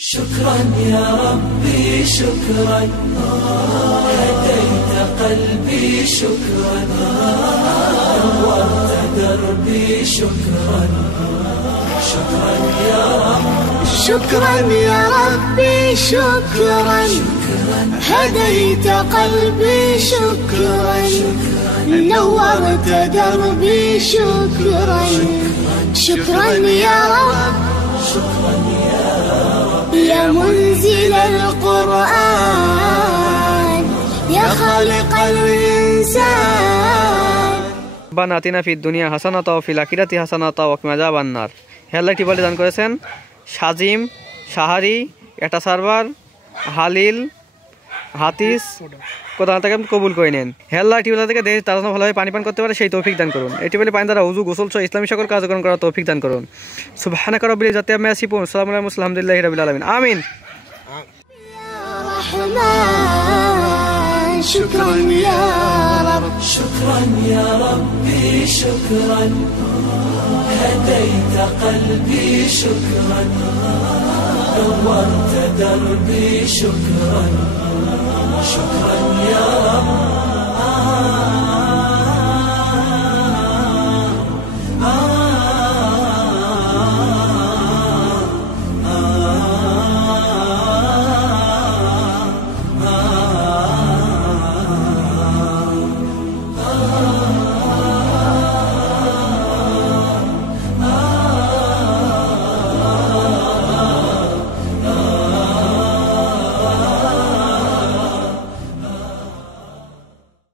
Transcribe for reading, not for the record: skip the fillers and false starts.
شكرا يا ربي شكرا هديت قلبي شكرا نورت دربي شكرا شكرا يا رب شكرا يا ربي شكرا هديت قلبي شكرا نورت دربي شكرا شكرا يا رب شكرا يا رب يا منزل القرآن يا خالق الإنسان ربنا آتنا في الدنيا حسنة وفي الآخرة حسنة وقنا عذاب النار। হে আল্লাহ টিবলে দান করেছেন সাজিম, শাহারি, এটা সার্ভার, হালিল, হাতিস কোথা থেকে কবুল করে নেন। হে আল্লাহ টিবলা থেকে দেশ তারা ভালোভাবে পানি পান করতে পারে সেই তৌফিক দান করুন। এই টিবলে পানি দ্বারা উযু গোসল সহ ইসলামী সকল কার্যক্রম করার তৌফিক দান করুন। সুবহানাকা রাব্বিল ইজ্জাতি আম্মা ইয়াসিফুন সালামুন আলাল মুরসালিন আলহামদুলিল্লাহি রাব্বিল আলামিন আমিন। شكرا يا رب شكرا يا ربي شكرا هديت قلبي شكرا نورت دربي شكرا شكرا يا رب